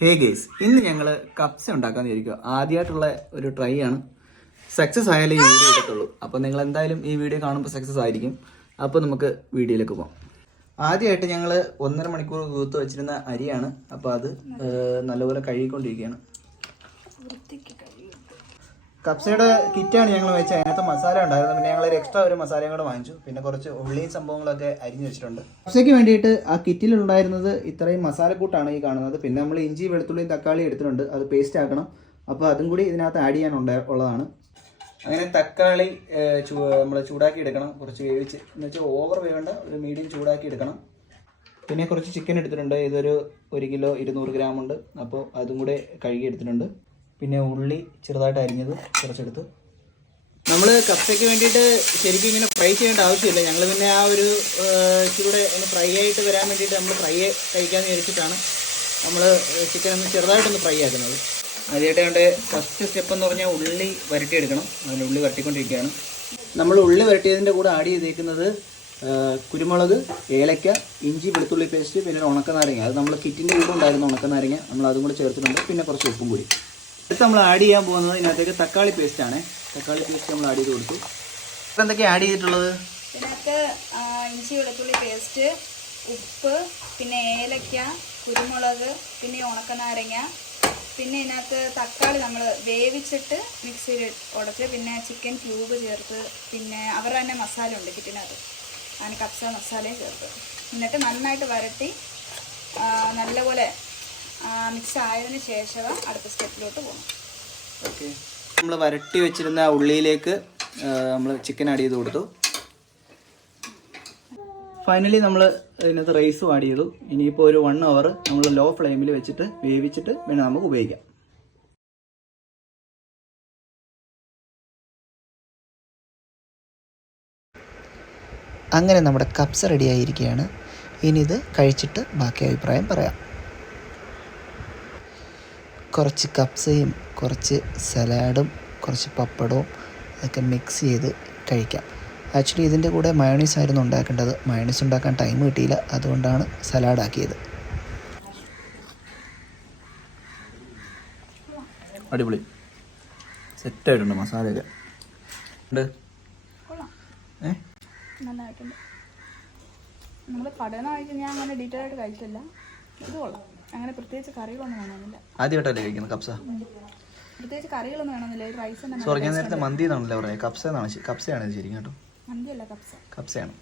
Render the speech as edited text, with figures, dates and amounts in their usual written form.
ഹേ guys, ഇന്ന് ഞങ്ങൾ കപ്സ ഉണ്ടാക്കാന്ന് വിചാരിക്കുക. ആദ്യമായിട്ടുള്ള ഒരു ട്രൈ ആണ്. സക്സസ് ആയാലേ ഈ വീഡിയോ എടുത്തുള്ളൂ. അപ്പോൾ നിങ്ങൾ എന്തായാലും ഈ വീഡിയോ കാണുമ്പോൾ സക്സസ് ആയിരിക്കും. അപ്പോൾ നമുക്ക് വീഡിയോയിലേക്ക് പോകാം. ആദ്യമായിട്ട് ഞങ്ങൾ 1.5 മണിക്കൂർ കുതിർത്ത് വെച്ചിരുന്ന അരിയാണ്. അപ്പോൾ അത് നല്ലപോലെ കഴുകിക്കൊണ്ടിരിക്കുകയാണ്. കപ്സയുടെ കിറ്റാണ് ഞങ്ങൾ വെച്ചത്. അതിനകത്ത് മസാല ഉണ്ടായിരുന്നു. പിന്നെ ഞങ്ങളൊരു എക്സ്ട്രാ ഒരു മസാലയും കൂടെ വാങ്ങിച്ചു. പിന്നെ കുറച്ച് ഉള്ളിയും സംഭവങ്ങളൊക്കെ അരിഞ്ഞു വെച്ചിട്ടുണ്ട്. കപ്സയ്ക്ക് വേണ്ടിയിട്ട് ആ കിറ്റിലുണ്ടായിരുന്നത് ഇത്രയും മസാലക്കൂട്ടാണ് ഈ കാണുന്നത്. പിന്നെ നമ്മൾ ഇഞ്ചി വെളുത്തുള്ളിയും തക്കാളിയും എടുത്തിട്ടുണ്ട്. അത് പേസ്റ്റ് ആക്കണം. അപ്പോൾ അതും കൂടി ഇതിനകത്ത് ആഡ് ചെയ്യാൻ ഉള്ളതാണ്. അങ്ങനെ തക്കാളി നമ്മൾ ചൂടാക്കി എടുക്കണം. കുറച്ച് വേവിച്ച് എന്ന് വെച്ചാൽ ഓവർ വേവേണ്ട, ഒരു മീഡിയം ചൂടാക്കി എടുക്കണം. പിന്നെ കുറച്ച് ചിക്കൻ എടുത്തിട്ടുണ്ട്. ഇതൊരു 1 കിലോ 200 ഗ്രാം ഉണ്ട്. അപ്പോൾ അതും കൂടെ കഴുകി എടുത്തിട്ടുണ്ട്. പിന്നെ ഉള്ളി ചെറുതായിട്ട് അരിഞ്ഞത് കുറച്ചെടുത്ത്. നമ്മൾ കപ്സയ്ക്ക് വേണ്ടിയിട്ട് ശരിക്കും ഇങ്ങനെ ഫ്രൈ ചെയ്യേണ്ട ആവശ്യമില്ല. ഞങ്ങൾ പിന്നെ ആ ഒരു ഇച്ചിരൂടെ ഒന്ന് ഫ്രൈ ആയിട്ട് വരാൻ വേണ്ടിയിട്ട് നമ്മൾ ഫ്രൈ കഴിക്കാമെന്ന് വിചാരിച്ചിട്ടാണ് നമ്മൾ ചിക്കൻ ഒന്ന് ചെറുതായിട്ടൊന്ന് ഫ്രൈ ആക്കുന്നത്. ആദ്യമായിട്ട് വേണ്ട ഫസ്റ്റ് സ്റ്റെപ്പ് എന്ന് പറഞ്ഞാൽ ഉള്ളി വരട്ടിയെടുക്കണം. അതിൽ ഉള്ളി വരട്ടിക്കൊണ്ടിരിക്കുകയാണ്. നമ്മൾ ഉള്ളി വരട്ടിയതിൻ്റെ കൂടെ ആഡ് ചെയ്തേക്കുന്നത് കുരുമുളക്, ഏലക്ക, ഇഞ്ചി വെളുത്തുള്ളി പേസ്റ്റ്, പിന്നെ ഒരു ഉണക്കനാരങ്ങ. അത് നമ്മൾ കിറ്റിൻ്റെ കൂടെ ഉണ്ടായിരുന്ന ഉണക്കനാരങ്ങ നമ്മൾ അതും കൂടെ ചേർത്തിട്ടുണ്ട്. പിന്നെ കുറച്ച് ഉപ്പും കൂടി. അടുത്ത് നമ്മൾ ആഡ് ചെയ്യാൻ പോകുന്നത് ഇതിനകത്തേക്ക് തക്കാളി പേസ്റ്റാണ്. തക്കാളി പേസ്റ്റ് നമ്മൾ ആഡ് ചെയ്ത് കൊടുത്തു. എന്തൊക്കെയാണ് ആഡ് ചെയ്തിട്ടുള്ളത്? ഇതിനകത്ത് ഇഞ്ചി വെളുത്തുള്ളി പേസ്റ്റ്, ഉപ്പ്, പിന്നെ ഏലക്ക, കുരുമുളക്, പിന്നെ ഉണക്കനാരങ്ങ, പിന്നെ ഇതിനകത്ത് തക്കാളി നമ്മൾ വേവിച്ചിട്ട് മിക്സിയിൽ ഉടച്ച്, പിന്നെ ചിക്കൻ ക്യൂബ് ചേർത്ത്, പിന്നെ അവരുടെ തന്നെ മസാല ഉണ്ട് കിറ്റിനകത്ത്, അതിന് കപ്സ മസാലയും ചേർത്ത്. എന്നിട്ട് നന്നായിട്ട് വരട്ടി നല്ലപോലെ മിക്സ് ആയതിനു ശേഷം അടുത്ത സ്റ്റെപ്പിലോട്ട് പോകണം. ഓക്കെ, നമ്മൾ വരട്ടി വെച്ചിരുന്ന ഉള്ളിയിലേക്ക് നമ്മൾ ചിക്കൻ ആഡ് ചെയ്ത് കൊടുത്തു. ഫൈനലി നമ്മൾ ഇതിനകത്ത് റൈസും ആഡ് ചെയ്തു. ഇനിയിപ്പോൾ ഒരു 1 അവർ നമ്മൾ ലോ ഫ്ലെയിമിൽ വെച്ചിട്ട് വേവിച്ചിട്ട് പിന്നെ നമുക്ക് ഉപയോഗിക്കാം. അങ്ങനെ നമ്മുടെ കപ്സ റെഡി ആയിരിക്കുകയാണ്. ഇനി ഇത് കഴിച്ചിട്ട് ബാക്കി അഭിപ്രായം പറയാം. കുറച്ച് കപ്സയും കുറച്ച് സലാഡും കുറച്ച് പപ്പടവും ഒക്കെ മിക്സ് ചെയ്ത് കഴിക്കാം. ആക്ച്വലി ഇതിൻ്റെ കൂടെ മയോണീസ് ആയിരുന്നു ഉണ്ടാക്കേണ്ടത്. മയോണീസ് ഉണ്ടാക്കാൻ ടൈം കിട്ടിയില്ല, അതുകൊണ്ടാണ് സലാഡ് ആക്കിയത്. അടിപൊളി, സെറ്റായിട്ടുണ്ട് മസാലയൊക്കെ. നന്നായിട്ടുണ്ട്. നമ്മൾ കടയിൽ നിന്ന് കഴിക്കാൻ ഞാൻ അങ്ങനെ ഡീറ്റെയിൽ ആയിട്ട് കഴിച്ചില്ല. ഇത് കൊള്ളാം. അങ്ങനെ പ്രത്യേകിച്ച് കറികളൊന്നും വേണമെന്നില്ല. ആദ്യമായിട്ടല്ലേ കഴിക്കുന്നത് കപ്സ? പ്രത്യേകിച്ച് കറികളൊന്നും വേണമെന്നില്ല. ഒരു റൈസ് തന്നെ. സോറി, ഞാൻ നേരത്തെ മന്തി എന്നാണല്ലോ പറയുക. കപ്സയാണ് ഇത് ശരിക്കും കേട്ടോ. മന്തിയല്ല, കപ്സയാണ്.